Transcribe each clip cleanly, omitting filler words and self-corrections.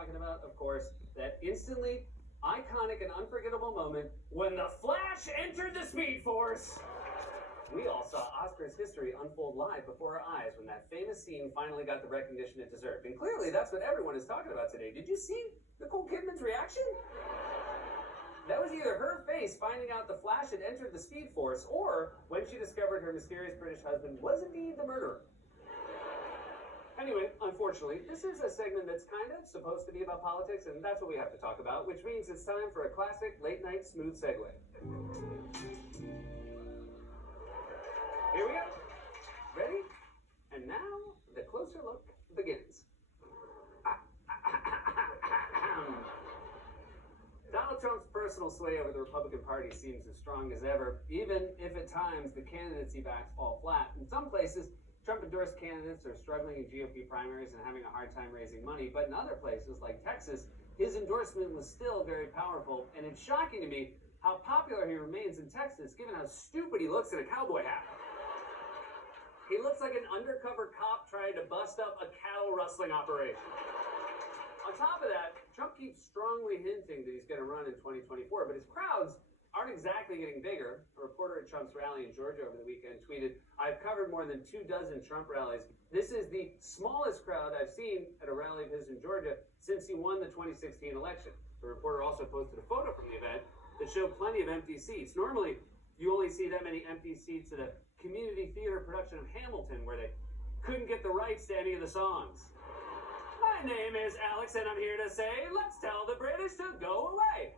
talking about? Of course, that instantly iconic and unforgettable moment when the Flash entered the Speed Force. We all saw Oscar's history unfold live before our eyes when that famous scene finally got the recognition it deserved. And clearly, that's what everyone is talking about today. Did you see Nicole Kidman's reaction? That was either her face finding out the Flash had entered the Speed Force, or when she discovered her mysterious British husband was indeed the murderer. Anyway, unfortunately, this is a segment that's kind of supposed to be about politics, and that's what we have to talk about, which means it's time for a classic late-night smooth segue. Here we go. Ready? And now, the closer look begins. Donald Trump's personal sway over the Republican Party seems as strong as ever, even if at times the candidates he backs fall flat. In some places, Trump-endorsed candidates are struggling in GOP primaries and having a hard time raising money, but in other places, like Texas, his endorsement was still very powerful, and it's shocking to me how popular he remains in Texas, given how stupid he looks in a cowboy hat. He looks like an undercover cop trying to bust up a cattle rustling operation. On top of that, Trump keeps strongly hinting that he's going to run in 2024, but his crowds aren't exactly getting bigger. A reporter at Trump's rally in Georgia over the weekend tweeted, "I've covered more than 24 Trump rallies. This is the smallest crowd I've seen at a rally of his in Georgia since he won the 2016 election." The reporter also posted a photo from the event that showed plenty of empty seats. Normally, you only see that many empty seats at a community theater production of Hamilton where they couldn't get the rights to any of the songs. "My name is Alex, and I'm here to say, let's tell the British to go away."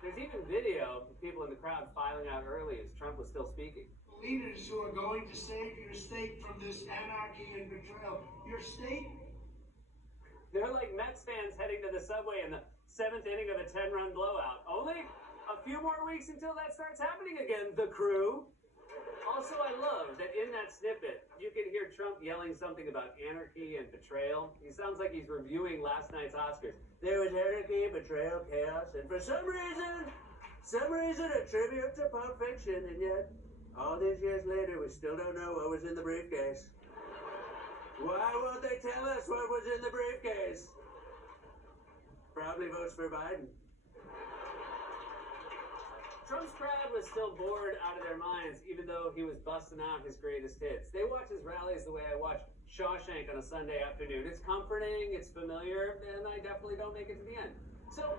There's even video of people in the crowd filing out early as Trump was still speaking. Leaders who are going to save your state from this anarchy and betrayal. Your state? They're like Mets fans heading to the subway in the 7th inning of a 10-run blowout. Only a few more weeks until that starts happening again, the crew. Also, I love that in that snippet, you can hear Trump yelling something about anarchy and betrayal. He sounds like he's reviewing last night's Oscars. There was anarchy, betrayal, chaos, and for some reason, a tribute to Pulp Fiction, and yet, all these years later, we still don't know what was in the briefcase. Why won't they tell us what was in the briefcase? Probably votes for Biden. Trump's crowd was still bored out of their minds, even though he was busting out his greatest hits. They watch his rallies the way I watch Shawshank on a Sunday afternoon. It's comforting, it's familiar, and I definitely don't make it to the end. So,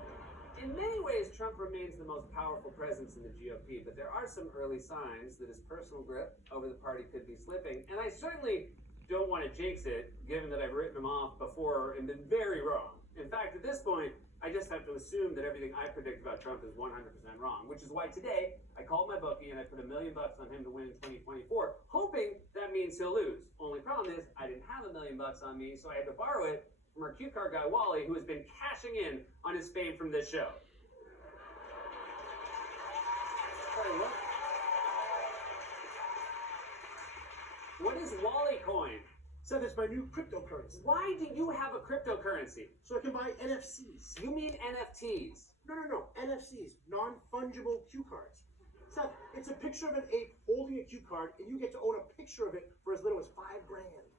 in many ways, Trump remains the most powerful presence in the GOP, but there are some early signs that his personal grip over the party could be slipping, and I certainly don't want to jinx it, given that I've written him off before and been very wrong. In fact, at this point, I just have to assume that everything I predict about Trump is 100% wrong, which is why today I called my bookie and I put $1 million on him to win in 2024, hoping that means he'll lose. Only problem is I didn't have $1 million on me, so I had to borrow it from our cue card guy Wally, who has been cashing in on his fame from this show. Sorry, what is Wally coin? So that's my new cryptocurrency. Why do you have a cryptocurrency? So I can buy NFCs. You mean NFTs? No. NFCs, non-fungible cue cards. Seth, it's a picture of an ape holding a cue card, and you get to own a picture of it for as little as $5,000.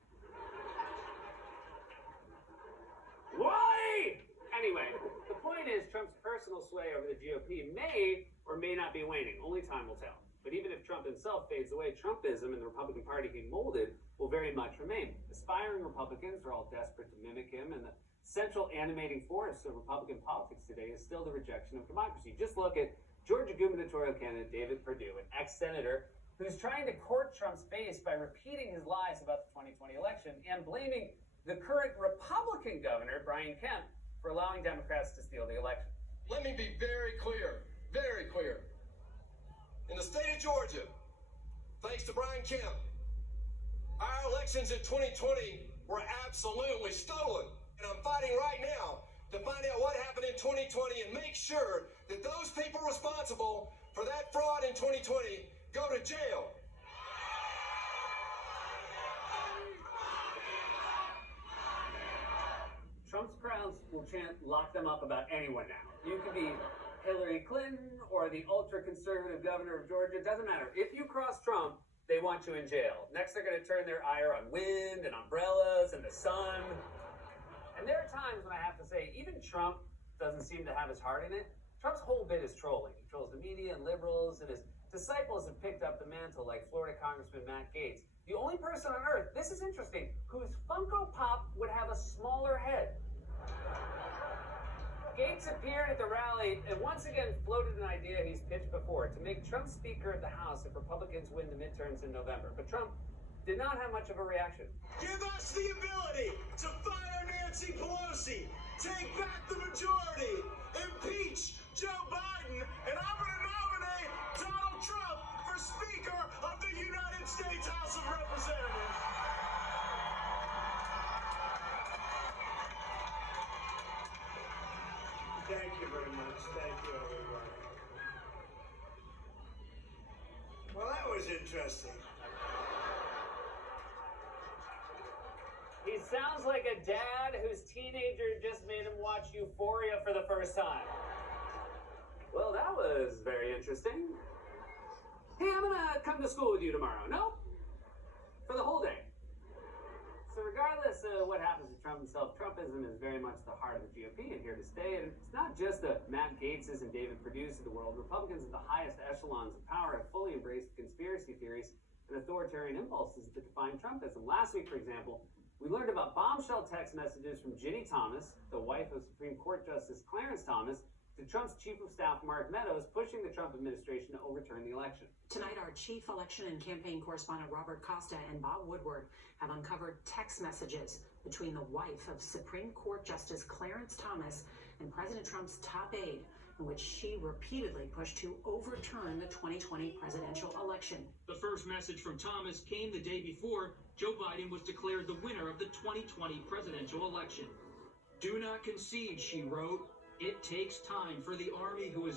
Why? Anyway, the point is Trump's personal sway over the GOP may or may not be waning. Only time will tell. But even if Trump himself fades away, Trumpism and the Republican Party he molded will very much remain. Aspiring Republicans are all desperate to mimic him, and the central animating force of Republican politics today is still the rejection of democracy. Just look at Georgia gubernatorial candidate David Perdue, an ex-senator who's trying to court Trump's base by repeating his lies about the 2020 election and blaming the current Republican governor, Brian Kemp, for allowing Democrats to steal the election. Let me be very clear, very clear. In the state of Georgia, thanks to Brian Kemp, our elections in 2020 were absolutely stolen. And I'm fighting right now to find out what happened in 2020 and make sure that those people responsible for that fraud in 2020 go to jail. Trump's crowds will chant "lock them up" about anyone now. You could be Hillary Clinton or the ultra-conservative governor of Georgia. It doesn't matter. If you cross Trump, they want you in jail. Next, they're going to turn their ire on wind and umbrellas and the sun. And there are times times when I have to say, even Trump doesn't seem to have his heart in it. Trump's whole bit is trolling. He trolls the media and liberals, and his disciples have picked up the mantle, like Florida Congressman Matt Gaetz. The only person on earth, this is interesting, whose Funko Pop would have a smaller head. Gaetz appeared at the rally and once again floated an idea he's pitched before to make Trump Speaker of the House if Republicans win the midterms in November. But Trump did not have much of a reaction. Give us the ability to fire Nancy Pelosi, take back the majority, impeach Joe Biden, and I'm going to nominate Donald Trump for Speaker of the United States House of Representatives. Thank you very much. Thank you, everyone. Well, that was interesting. He sounds like a dad whose teenager just made him watch Euphoria for the first time. Well, that was very interesting. Hey, I'm gonna come to school with you tomorrow. No? For the whole day. So regardless of what happens to Trump himself, Trumpism is very much the heart of the GOP and here to stay. And it's not just the Matt Gaetzes and David Perdue's of the world. Republicans at the highest echelons of power have fully embraced conspiracy theories and authoritarian impulses that define Trumpism. Last week, for example, we learned about bombshell text messages from Ginny Thomas, the wife of Supreme Court Justice Clarence Thomas, to Trump's Chief of Staff Mark Meadows, pushing the Trump administration to overturn the election. Tonight, our chief election and campaign correspondent Robert Costa and Bob Woodward have uncovered text messages between the wife of Supreme Court Justice Clarence Thomas and President Trump's top aide, in which she repeatedly pushed to overturn the 2020 presidential election. The first message from Thomas came the day before Joe Biden was declared the winner of the 2020 presidential election. "Do not concede," she wrote. "It takes time for the army who is